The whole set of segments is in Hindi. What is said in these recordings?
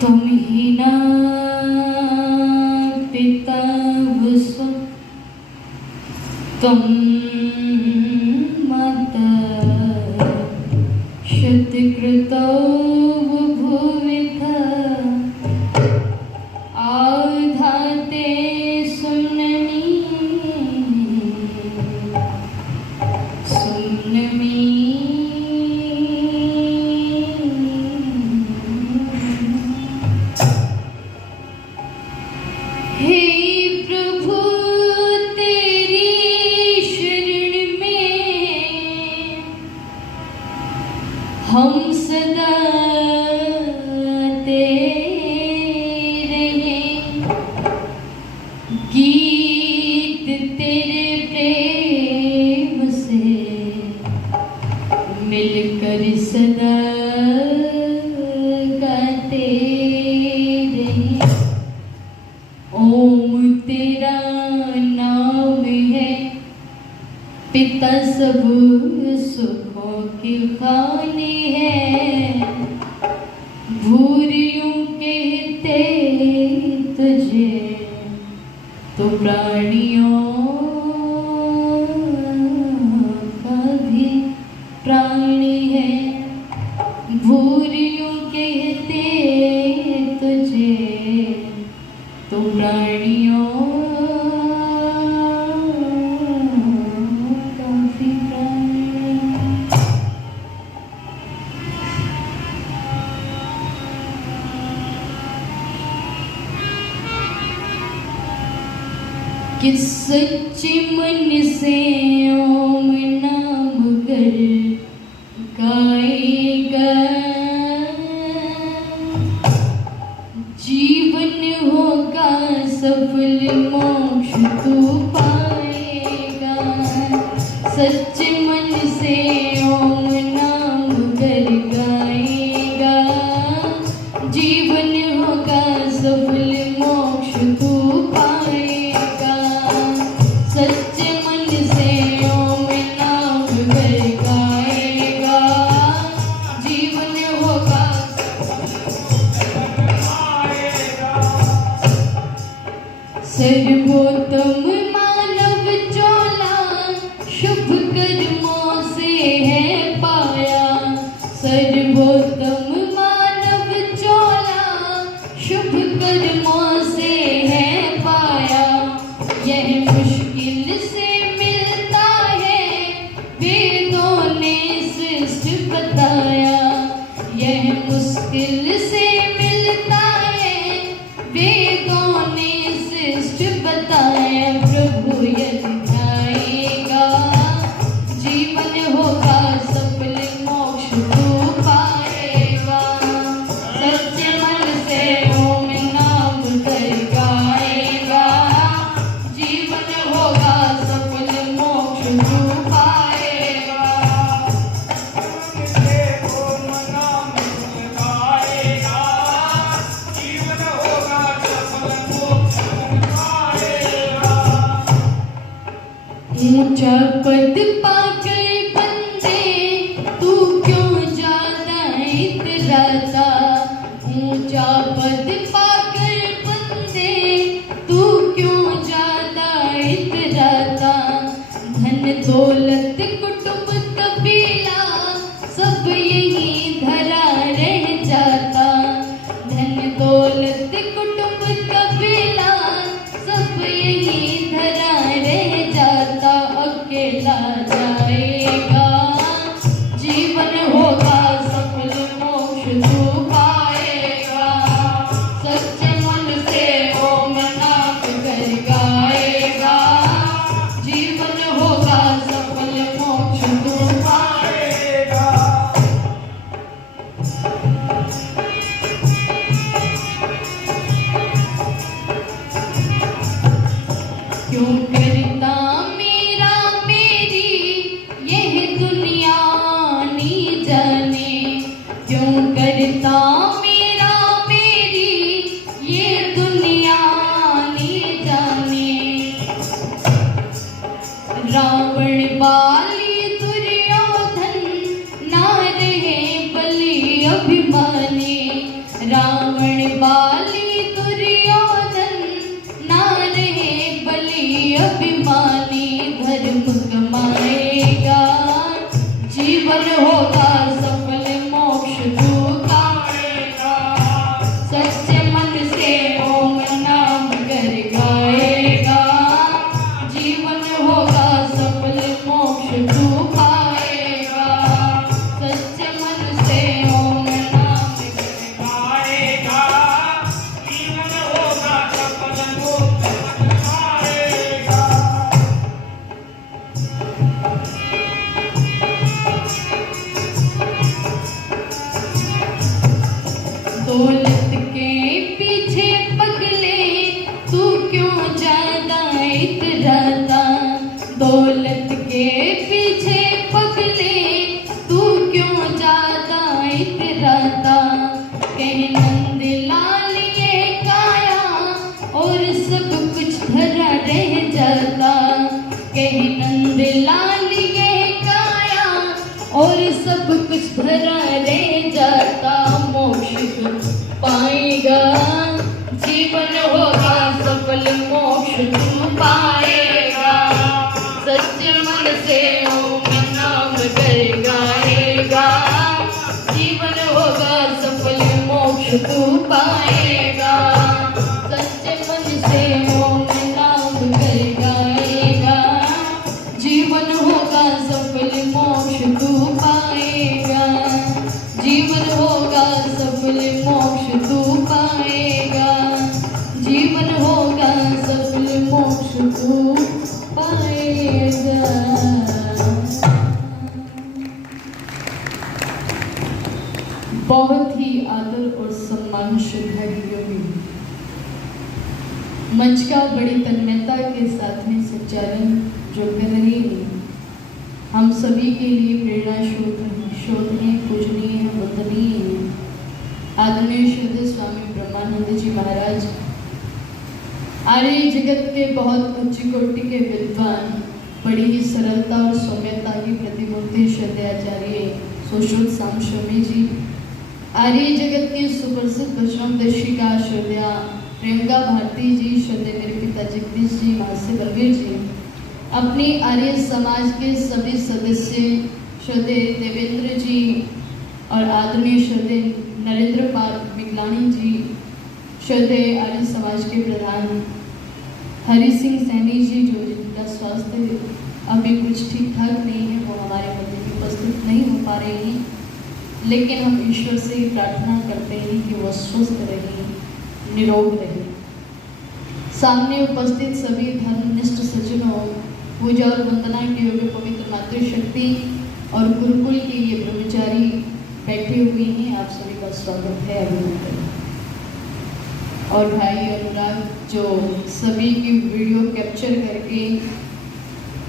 तुम ही ना पिता वसु तुम माता शतकृतो भुविथा आधाते सुन्नमी सुन्नमी हम सदा तेरे गीत तेरे प्रेम से मिलकर सदा गाते रहे। ओम तेरा नाम है पिता सब सुखों की खानी है, भूरियों कहते तुझे तो प्राणियों का भी प्राणी है, भूरियों कहते तुझे तो प्राणियों कि सच्चे मन से ओम नाम कर गाएगा, जीवन होगा सफल मोक्ष तू पाएगा। सच्चे मन से ओम नाम कर गाएगा, जीवन होगा सफल मोक्ष तू पाएगा। सच्चे मन से ओम नाम कर गाएगा, जीवन होगा सर्वोत्तम मानव चोला शुभ कर्मों से है पाया। सर्वोत्तम मानव चोला शुभ कर्मों से है पाया। यह मुश्किल से मिलता है वेदों ने श्रेष्ठ बताया। यह मुश्किल से मिलता है वेदों ने श्रेष्ठ बताया। प्रभु यदि ध्याएगा जीवन होगा सफल मोक्ष तू पाएगा। सच्चे मन से ओम नाम कर गाएगा, जीवन होगा सफल मोक्ष तू पाएगा। ओम नाम गाएगा, जीवन होगा सफल मोक्ष पाएगा। ऊंचा पद पाकर बंदे तू क्यों ज्यादा इतराता। ऊंचा पद पाकर बंदे तू क्यों ज्यादा इतराता। धन दौलत कुटुंब कबीला सब यही धरा रह जाता। धन दौलत कुटुंब कबीला सब यही धरा रह जाता। अकेला जाएगा जीवन होगा सफल मोक्ष तू पाएगा। सच्चे मन से ओम नाम कर गाएगा, जीवन होगा सफल मोक्ष तू और सब कुछ भरा रह जाता मोक्ष तू पाएगा, जीवन होगा सफल मोक्ष तू पाएगा। सच्चे मन से ओम नाम कर गाएगा, जीवन होगा सफल मोक्ष तू पाएगा। सच्चे मन से ओम नाम कर गाएगा, जीवन होगा सफल मोक्ष तू पाएगा। जीवन होगा सफल मोक्ष तू पाएगा, जीवन होगा सफल मोक्ष तू पाएगा। बहुत ही आदर और सम्मान श्रद्धालुओं में मंच का बड़ी तन्मयता के साथ में संचालन जो कर रहे हैं, हम सभी के लिए प्रेरणा शोध है, पूजनीय है, वंदनीय है। आदरणीय श्रद्धेय स्वामी ब्रह्मानंद जी महाराज आर्य जगत के बहुत उच्च कोटि के विद्वान, बड़ी ही सरलता और सौम्यता की प्रतिमूर्ति श्रद्धेय आचार्य सुश्रुत श्याम शर्मा जी, आर्य जगत के सुप्रसिद्ध दशमदर्शिका श्रद्धेय प्रियंका भारती जी, श्रद्धेय मेरे पिता जगदीश जी, मासी बलवीर जी, अपनी आर्य समाज के सभी सदस्य श्रद्धेय देवेंद्र जी और आदरणीय श्रद्धेय नरेंद्र पाल मिगलानी जी, श्रद्धेय आर्य समाज के प्रधान हरि सिंह सैनी जी, जो जिनका स्वास्थ्य अभी कुछ ठीक ठाक नहीं है, वो हमारे मध्य में उपस्थित नहीं हो पा रहे हैं, लेकिन हम ईश्वर से प्रार्थना करते हैं कि वो स्वस्थ रहे, निरोग रहे। सामने उपस्थित सभी धर्मनिष्ठ सज्जनों, पूजा और वंदना के योग्य पवित्र मातृशक्ति और गुरुकुल के ये ब्रह्मचारी बैठे हुए हैं, आप सभी का स्वागत है, अभिनंदन। और भाई अनुराग जो सभी की वीडियो कैप्चर करके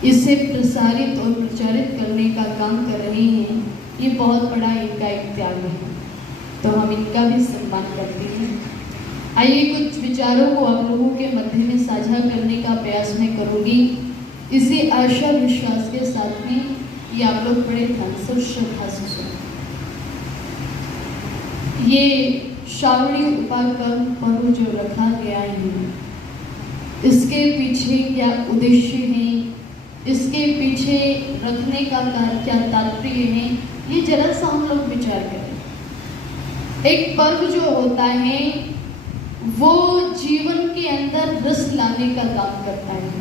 इसे प्रसारित और प्रचारित करने का काम कर रहे हैं, ये बहुत बड़ा इनका एक त्याग है, तो हम इनका भी सम्मान करते हैं। आइए कुछ विचारों को आप लोगों के मध्य में साझा करने का प्रयास मैं करूँगी, इसी आशा विश्वास के साथ में ये आप लोग बड़े ध्यान से श्रद्धा से सुनो। ये श्रावणी उपाकर्म पर्व जो रखा गया है, इसके पीछे क्या उद्देश्य है, इसके पीछे रखने का क्या तात्पर्य है, ये जरा सा हम लोग विचार करें। एक पर्व जो होता है वो जीवन के अंदर रस लाने का काम करता है।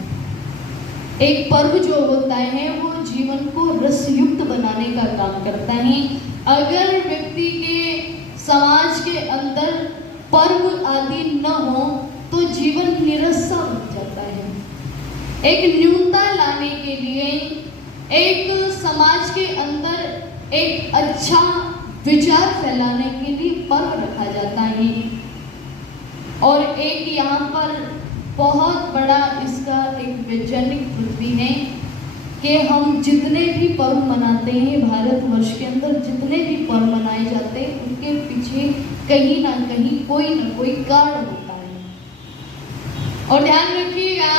एक पर्व जो होता है वो जीवन को रसयुक्त बनाने का काम करता है। अगर व्यक्ति के समाज के अंदर पर्व आदि न हो तो जीवन निरस हो जाता है। एक न्यूनता लाने के लिए, एक समाज के अंदर एक अच्छा विचार फैलाने के लिए पर्व रखा जाता है। और एक यहाँ पर बहुत बड़ा इसका एक वैज्ञानिक पृथ्वी है कि हम जितने भी पर्व मनाते हैं, भारतवर्ष के अंदर जितने भी पर्व मनाए जाते हैं, उनके पीछे कहीं ना कहीं कोई ना कोई कारण होता है। और ध्यान रखिएगा,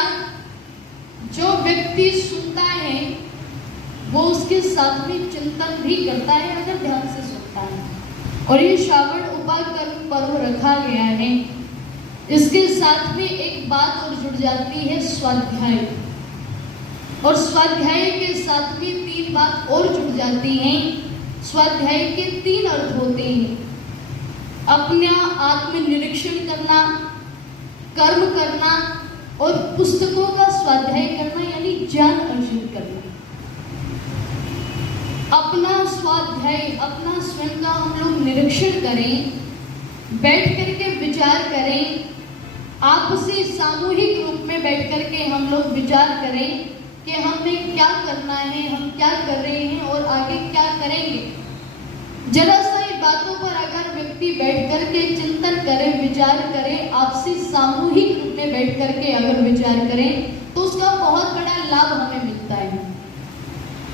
जो व्यक्ति सुनता है वो उसके साथ में चिंतन भी करता है अगर ध्यान से सुनता है। और ये श्रावण उपाकर्म पर्व रखा गया है, इसके साथ में एक बात और जुड़ जाती है, स्वाध्याय। और स्वाध्याय के साथ में तीन बात और जुड़ जाती हैं। स्वाध्याय के तीन अर्थ होते हैं: अपना आत्मनिरीक्षण करना, कर्म करना और पुस्तकों का स्वाध्याय करना, यानी ज्ञान अर्जित करना। अपना स्वाध्याय, अपना स्वयं का हम लोग निरीक्षण करें, बैठ करके विचार करें, आपसी सामूहिक रूप में बैठ करके हम लोग विचार करें कि हमें क्या करना है, हम क्या कर रहे हैं और आगे क्या करेंगे। जरा सा इन बातों पर अगर व्यक्ति बैठ करके चिंतन करे, विचार करे, आपसी सामूहिक रूप में बैठ करके अगर विचार करें तो उसका बहुत बड़ा लाभ हमें मिलता है।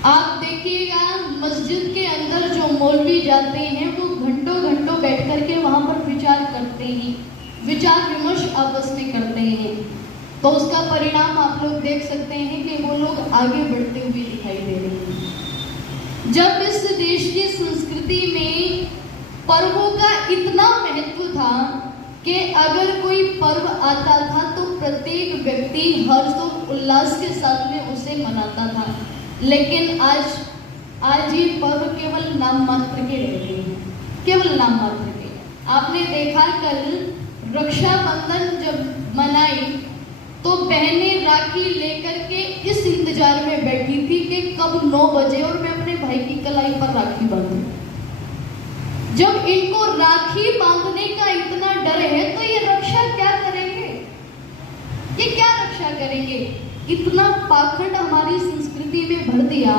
आप देखिएगा, मस्जिद के अंदर जो मौलवी जाते हैं वो घंटों घंटों बैठ करके वहाँ पर विचार करते हैं, विचार विमर्श आपस में करते हैं, तो उसका परिणाम आप लोग देख सकते हैं कि वो लोग आगे बढ़ते हुए दिखाई दे रहे हैं। जब इस देश की संस्कृति में पर्वों का इतना महत्व था कि अगर कोई पर्व आता था तो प्रत्येक व्यक्ति हर्ष और उल्लास के साथ में उसे मनाता था। लेकिन आज ये पर्व केवल नाम मात्र के रह गए हैं, केवल नाम मात्र के। आपने देखा कल रक्षाबंधन जब मनाई तो बहनें राखी लेकर के इस इंतजार में बैठी थी कि कब 9 बजे और मैं अपने भाई की कलाई पर राखी बांधूं। जब इनको राखी बांधने का इतना डर है तो ये रक्षा क्या करेंगे? ये क्या रक्षा करेंगे? इतना पाखंड हमारी संस्कृति में भर दिया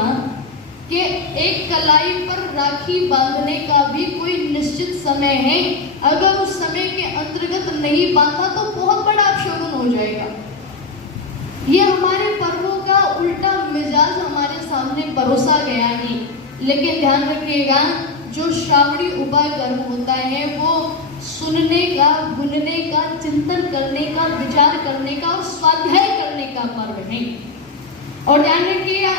कि एक कलाई पर राखी बांधने का भी कोई निश्चित समय है। अगर उस समय के अंतर्गत नहीं बांधा तो बहुत बड़ा अपशगुन हो जाएगा। ये हमारे पर्वों का उल्टा मिजाज हमारे सामने परोसा गया है। लेकिन ध्यान रखिएगा, जो श्रावणी उपाय कर्म होता है वो सुनने का, गुनने का, चिंतन करने का, विचार करने का और स्वाध्याय करने का पर्व है। और ध्यान रखिएगा,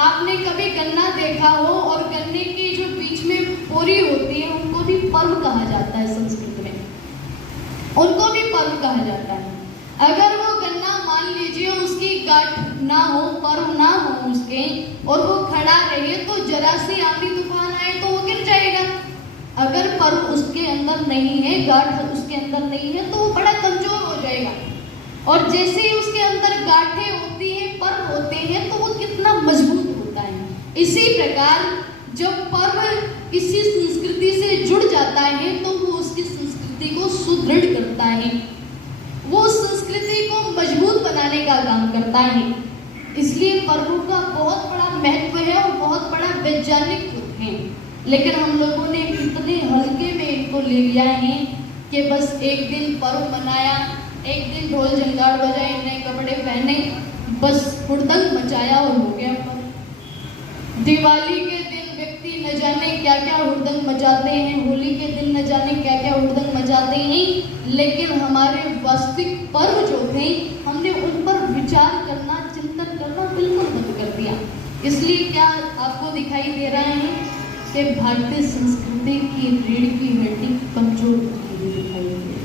आपने कभी गन्ना देखा हो और गन्ने की जो बीच में पोरी होती है उनको भी पर्व कहा जाता है। संस्कृत में उनको भी पर्व कहा जाता है। अगर वो गन्ना मान लीजिए उसकी गांठ ना हो, पर्व ना हो उसके, और वो खड़ा रहे तो जरा सी आंधी तूफान आए तो वो गिर जाएगा। अगर पर्व उसके अंदर नहीं है, गांठ उसके अंदर नहीं है तो वो बड़ा कमजोर हो जाएगा। और जैसे ही उसके अंदर गांठें होती हैं, पर्व होते हैं, तो वो कितना मजबूत होता है। इसी प्रकार जब पर्व किसी संस्कृति से जुड़ जाता है तो वो उसकी संस्कृति को सुदृढ़ करता है, वो संस्कृति को मजबूत बनाने का काम करता है। इसलिए पर्वों का बहुत बड़ा महत्व है और बहुत बड़ा वैज्ञानिक है। लेकिन हम लोगों ने इतने हल्के में इनको ले लिया है कि बस एक दिन पर्व मनाया, एक दिन ढोल झंकार बजाए, नए कपड़े पहने, बस हुड़दंग मचाया और हो गया पर्व। दिवाली के दिन व्यक्ति न जाने क्या क्या हुड़दंग मचाते हैं, होली के दिन न जाने क्या क्या हुड़दंग मचाते हैं। लेकिन हमारे वास्तविक पर्व जो थे हमने उन पर विचार करना, चिंतन करना बिल्कुल बंद कर दिया। इसलिए क्या आपको दिखाई दे रहा है कि भारतीय संस्कृति की रीढ़ की हड्डी कमजोर होती हुई दिखाई दे रही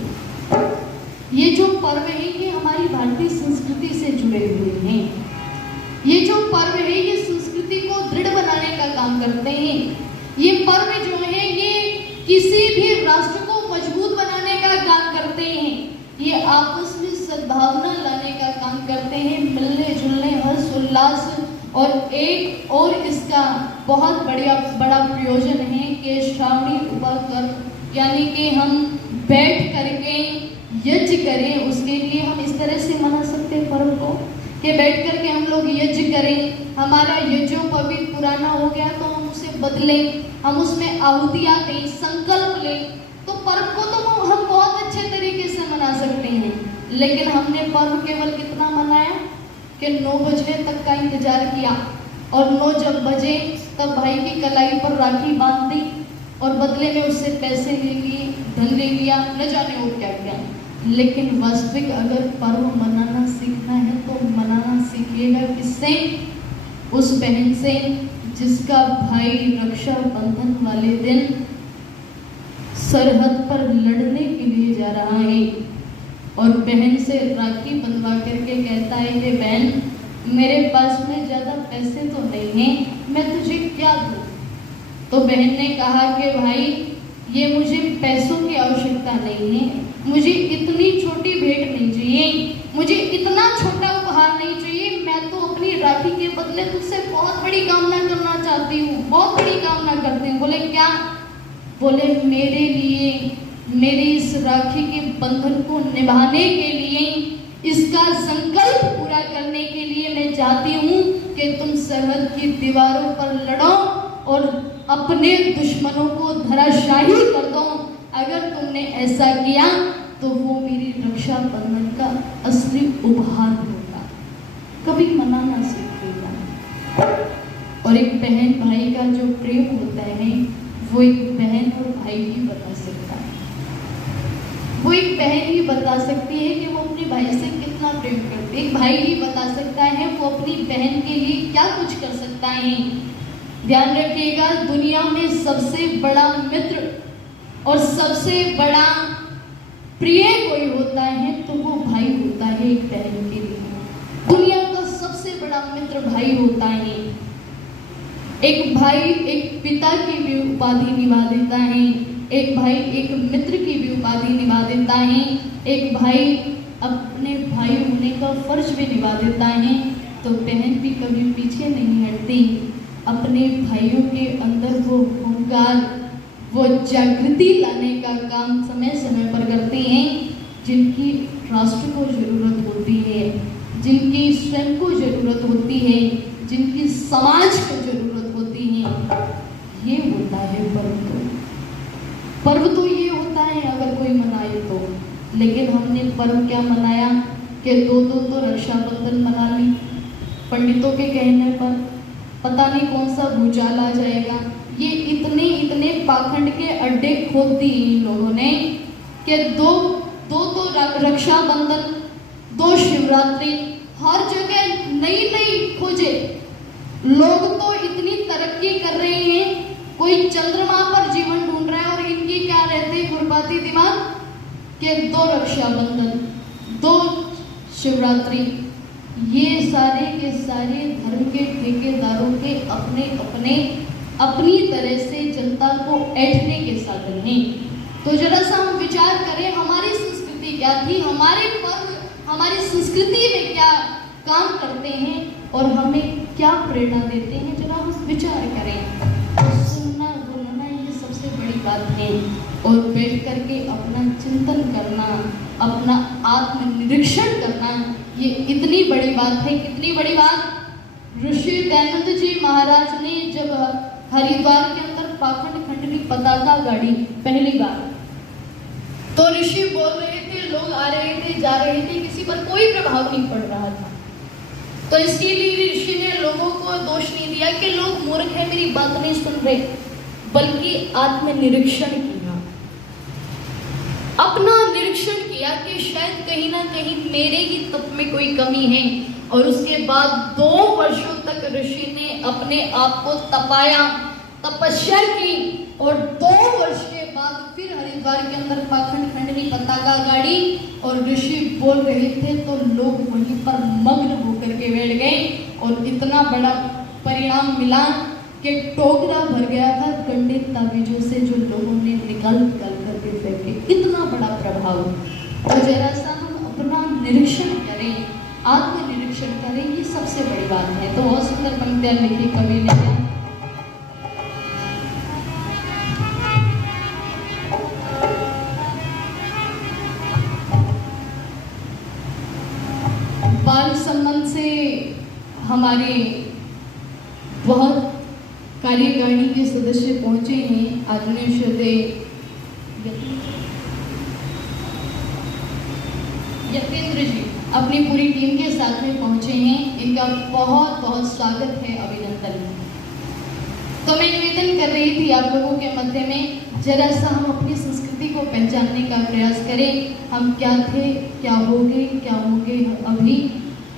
है। ये जो पर्व है ये हमारी भारतीय संस्कृति से जुड़े हुए हैं। ये जो पर्व है ये संस्कृति को दृढ़ बनाने का काम करते हैं। ये पर्व जो है ये किसी भी राष्ट्र को मजबूत बनाने का काम करते हैं। ये आपस में सद्भावना लाने का काम करते हैं, मिलने जुलने, हर्ष उल्लास। और एक और इसका बहुत बड़ा प्रयोजन है कि श्रावणी उपाकर्म, यानी कि हम बैठ करके यज्ञ करें। उसके लिए हम इस तरह से मना सकते हैं पर्व को कि बैठ करके हम लोग यज्ञ करें। हमारा यज्ञोपवीत पुराना हो गया तो हम उसे बदलें, हम उसमें आहुतियाँ दें, संकल्प लें। तो पर्व को तो हम बहुत अच्छे तरीके से मना सकते हैं। लेकिन हमने पर्व केवल कितना मनाया कि 9 बजने तक का इंतजार किया, और 9 जब बजे तब भाई की कलाई पर राखी बांध दी और बदले में उससे पैसे ले लिए, धन ले लिया, न जाने वो क्या क्या। लेकिन वास्तविक अगर पर्व मनाना सीखना है तो मनाना सीखिएगा किससे? उस बहन से जिसका भाई रक्षा बंधन वाले दिन सरहद पर लड़ने के लिए जा रहा है और बहन से राखी बंधवा करके कहता है कि बहन मेरे पास में ज़्यादा पैसे तो नहीं हैं, मैं तुझे क्या दूँ? तो बहन ने कहा कि भाई ये मुझे पैसों की आवश्यकता नहीं है, मुझे इतनी छोटी भेंट नहीं चाहिए, मुझे इतना छोटा उपहार नहीं चाहिए। मैं तो अपनी राखी के बदले तुझसे बहुत बड़ी कामना करना चाहती हूँ, बहुत बड़ी कामना करती हूँ। बोले क्या? बोले मेरे लिए, मेरी इस राखी के बंधन को निभाने के लिए, इसका संकल्प पूरा करने के लिए मैं चाहती हूँ कि तुम सरहद की दीवारों पर लड़ो और अपने दुश्मनों को धराशायी कर दो। अगर तुमने ऐसा किया तो वो मेरी रक्षा बंधन का असली उपहार होगा। कभी मनाना सीखिएगा। और एक बहन भाई का जो प्रेम होता है वो एक बहन और भाई ही बता सकता है। वो एक बहन ही बता सकती है कि वो अपने भाई से कितना प्रेम करती है। एक भाई ही बता सकता है वो अपनी बहन के लिए क्या कुछ कर सकता है। ध्यान रखिएगा, दुनिया में सबसे बड़ा मित्र और सबसे बड़ा प्रिय कोई होता है तो वो भाई होता है एक बहन के लिए। दुनिया का सबसे बड़ा मित्र भाई होता है। एक भाई एक पिता की भी उपाधि निभा देता है, एक भाई एक मित्र की भी उपाधि निभा देता है, एक भाई अपने भाई होने का फर्ज भी निभा देता है। तो बहन भी कभी पीछे नहीं हटती, अपने भाइयों के अंदर वो हुंकार, वो जागृति लाने का काम समय समय पर करती हैं, जिनकी राष्ट्र को जरूरत होती है, जिनकी स्वयं को जरूरत होती है, जिनकी समाज को जरूरत होती है। ये होता है पर्व। पर्व तो ये होता है अगर कोई मनाए तो, लेकिन हमने पर्व क्या मनाया कि दो तो रक्षाबंधन मना ली, पंडितों के कहने पर पता नहीं कौन सा भूचाल आ जाएगा। ये इतने पाखंड के अड्डे खोद दिए इन लोगों ने कि दो तो रक्षाबंधन, दो शिवरात्रि, हर जगह नई खोजे। लोग तो इतनी तरक्की कर रहे हैं, कोई चंद्रमा पर जीवन ढूंढ रहा है और इनकी क्या रहते खुरपाती दिमाग के दो रक्षाबंधन, दो शिवरात्रि। ये सारे के सारे धर्म के ठेकेदारों के अपनी तरह से जनता को ऐंठने के साधन हैं। तो जरा सा हम विचार करें, हमारी संस्कृति क्या थी, हमारे पर्व हमारी संस्कृति में क्या काम करते हैं और हमें क्या प्रेरणा देते हैं, जरा हम विचार करें। तो सुनना बोलना ये सबसे बड़ी बात है, और बैठ करके अपना चिंतन करना, अपना आत्मनिरीक्षण करना, ये इतनी बड़ी बात है। कितनी बड़ी बात। ऋषि दयानंद जी महाराज ने जब हरिद्वार के अंदर पाखंड खंडनी पताका गाड़ी पहली बार, तो ऋषि बोल रहे थे, लोग आ रहे थे जा रहे थे, किसी पर कोई प्रभाव नहीं पड़ रहा था। तो इसके लिए ऋषि ने लोगों को दोष नहीं दिया कि लोग मूर्ख हैं, मेरी बात नहीं सुन रहे, बल्कि आत्मनिरीक्षण किया, अपना निरीक्षण किया कि शायद कहीं ना कहीं मेरे ही तप में कोई कमी है। और उसके बाद 2 वर्षों तक ऋषि ने अपने आप को तपाया, तपस्या की, और 2 वर्ष के बाद फिर हरिद्वार के अंदर पाखंड खंडनी पताका गाड़ी और ऋषि बोल रहे थे तो लोग वहीं पर मग्न होकर के बैठ गए। और इतना बड़ा परिणाम मिला कि टोकरा भर गया था गंदे ताबीजों से जो लोगों ने निकाल करके फेंके। इतना बड़ा प्रभाव। और जरा सा हम अपना निरीक्षण करें, आत्मनिरीक्षण करें, ये सबसे बड़ी बात है। तो बहुत सुंदर पंक्तियां लिखी कवि ने। बाल संबंध से हमारे बहुत कार्यकारिणी के सदस्य पहुंचे हैं। आदरणीय श्रद्धेय यतेंद्र जी अपनी पूरी टीम के साथ में पहुंचे हैं। इनका बहुत बहुत स्वागत है, अभिनंदन। तो मैं निवेदन कर रही थी आप लोगों के मध्य में, जरा सा हम अपनी संस्कृति को पहचानने का प्रयास करें। हम क्या थे, क्या होंगे अभी,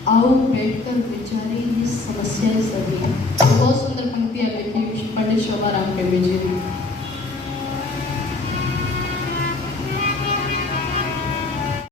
आओ बैठकर विचारें ये समस्याएं सभी। बहुत सुंदर पंक्तियां लिखी पंडित शोभा राम के जी।